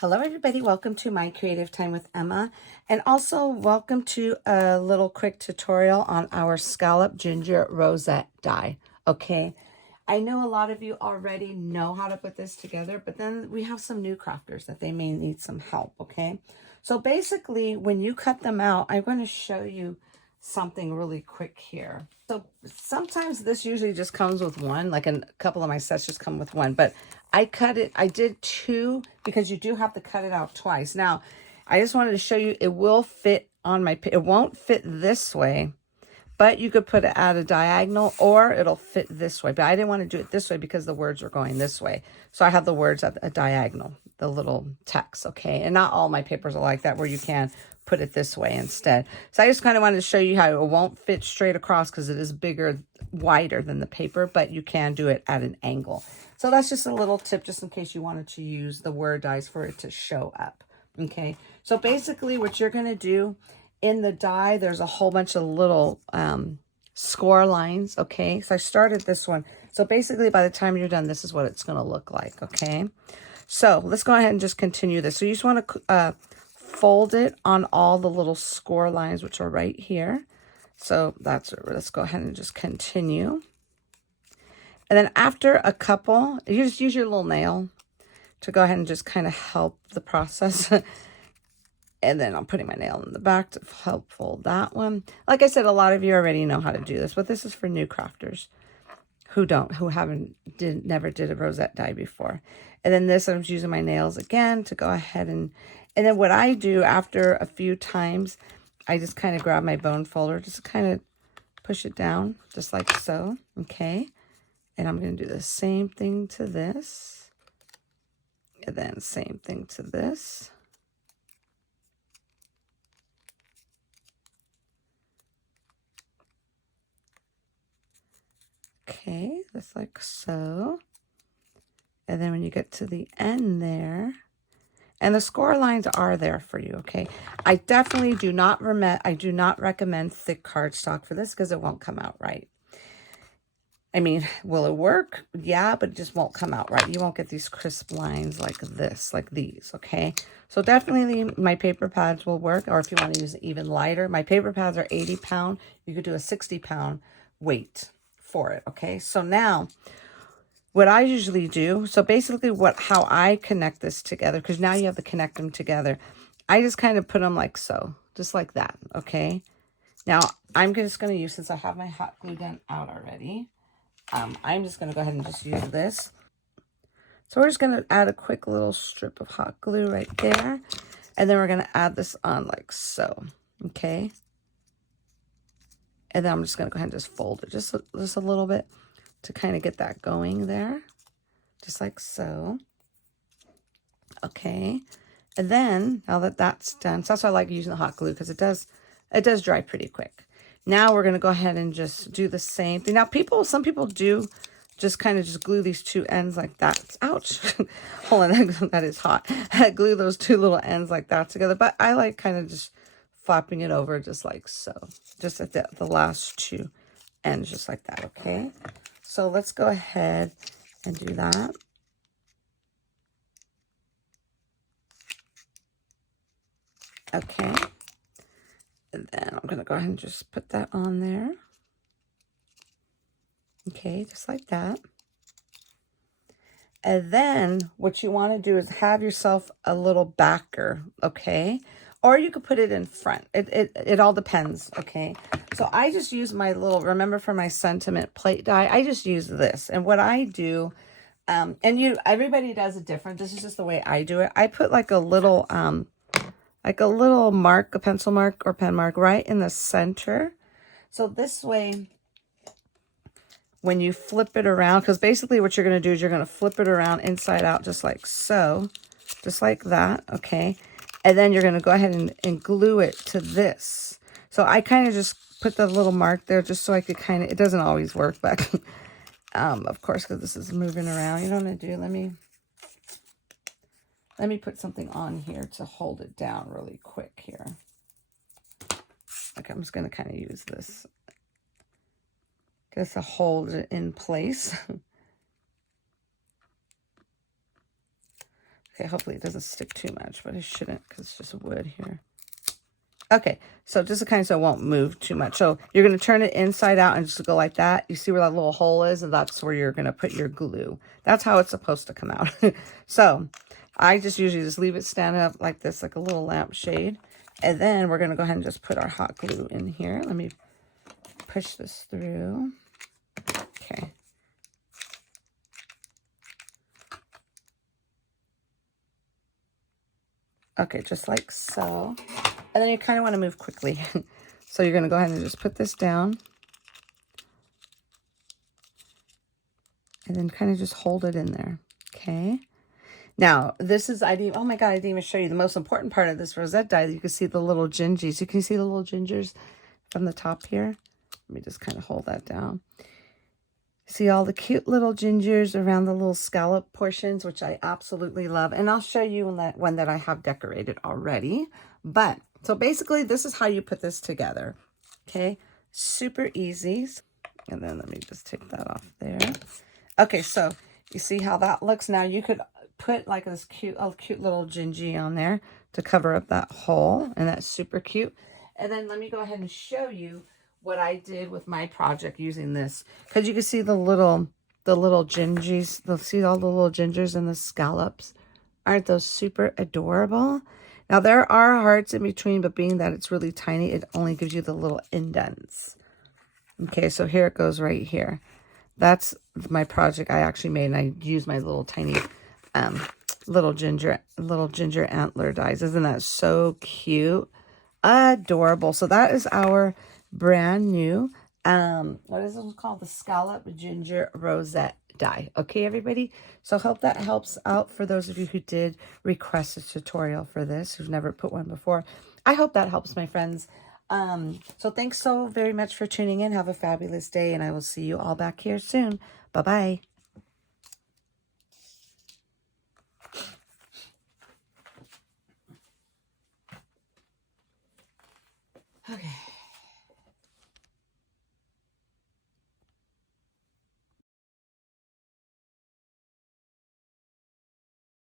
Hello everybody, welcome to My Creative Time with Emma, and also welcome to a little quick tutorial on our Scallop Ginger Rosette die. Okay, I know a lot of you already know how to put this together, but then we have some new crafters that they may need some help. Okay, so basically when you cut them out, I'm going to show you something really quick here. So sometimes this usually just comes with one, like a couple of my sets just come with one, but I did two because you do have to cut it out twice. Now, I just wanted to show you, it will fit on my, it won't fit this way, but you could put it at a diagonal or it'll fit this way. But I didn't want to do it this way because the words were going this way. So I have the words at a diagonal, the little text, okay? And not all my papers are like that where you can put it this way instead. So I just kind of wanted to show you how it won't fit straight across because it is bigger, wider than the paper, but you can do it at an angle. So that's just a little tip just in case you wanted to use the word dies for it to show up, okay? So basically what you're going to do in the die, there's a whole bunch of little score lines, okay? So I started this one. So basically by the time you're done, this is what it's going to look like, okay? So let's go ahead and just continue this. So you just want to fold it on all the little score lines, which are right here. So let's go ahead and just continue. And then after a couple, you just use your little nail to go ahead and just kind of help the process. And then I'm putting my nail in the back to help fold that one. Like I said, a lot of you already know how to do this, but this is for new crafters who never did a rosette die before. And then this, I'm just using my nails again to go ahead and then what I do after a few times, I just kind of grab my bone folder, just kind of push it down, just like so, okay? And I'm going to do the same thing to this. And then same thing to this. Okay, just like so. And then when you get to the end there, and the score lines are there for you, okay? I definitely do not recommend thick cardstock for this because it won't come out right. I mean, will it work? Yeah, but it just won't come out right. You won't get these crisp lines like this, like these, okay? So definitely my paper pads will work, or if you want to use it even lighter, my paper pads are 80 pound. You could do a 60 pound weight for it, okay? So now, what I usually do, so basically how I connect this together, because now you have to connect them together. I just kind of put them like so, just like that, okay? Now, I'm just going to use, since I have my hot glue gun out already, I'm just going to go ahead and just use this. So we're just going to add a quick little strip of hot glue right there. And then we're going to add this on like so, okay? And then I'm just going to go ahead and just fold it just a little bit to kind of get that going there. Just like so. Okay. And then, now that that's done, so that's why I like using the hot glue because it does dry pretty quick. Now we're going to go ahead and just do the same thing. Now some people do just kind of just glue these two ends like that. Ouch. Hold on, that is hot. Glue those two little ends like that together. But I like kind of just flapping it over just like so. Just at the last two ends just like that, okay? So let's go ahead and do that. Okay. And then I'm going to go ahead and just put that on there. Okay, just like that. And then what you want to do is have yourself a little backer, okay? Or you could put it in front. It all depends, okay? So I just use my little, remember for my sentiment plate die, I just use this. And what I do, everybody does it different. This is just the way I do it. I put like a little mark, a pencil mark or pen mark right in the center. So this way, when you flip it around, because basically what you're going to do is you're going to flip it around inside out just like so, just like that, okay? And then you're going to go ahead and glue it to this. So I kind of just put the little mark there just so I could kind of, it doesn't always work, but of course, because this is moving around. You know what I'm going to do? Let me put something on here to hold it down really quick here. Okay, I'm just going to kind of use this just to hold it in place. Okay, hopefully it doesn't stick too much, but it shouldn't because it's just wood here. Okay, so just kind of so it won't move too much. So you're going to turn it inside out and just go like that. You see where that little hole is? And that's where you're going to put your glue. That's how it's supposed to come out. So I just usually just leave it stand up like this, like a little lampshade. And then we're going to go ahead and just put our hot glue in here. Let me push this through. Okay. Okay, just like so. And then you kind of want to move quickly. So you're going to go ahead and just put this down. And then kind of just hold it in there. Okay. Now, this is, oh my God, I didn't even show you the most important part of this rosette die. You can see the little gingies. You can see the little gingers from the top here. Let me just kind of hold that down. See all the cute little gingers around the little scallop portions, which I absolutely love. And I'll show you one that I have decorated already. But, so basically, this is how you put this together. Okay, super easy. And then let me just take that off there. Okay, so you see how that looks? Now you could put like this cute little gingy on there to cover up that hole. And that's super cute. And then let me go ahead and show you what I did with my project using this. Because you can see the little gingies. See all the little gingers and the scallops. Aren't those super adorable? Now there are hearts in between, but being that it's really tiny, it only gives you the little indents. Okay, so here it goes right here. That's my project I actually made, and I used my little tiny little ginger antler dies. Isn't that so cute? Adorable. So that is our brand new what is it called? The Scallop Ginger Rosette die. Okay, everybody? So hope that helps out for those of you who did request a tutorial for this, who've never put one before. I hope that helps, my friends. So thanks so very much for tuning in. Have a fabulous day, and I will see you all back here soon. Bye-bye. Okay.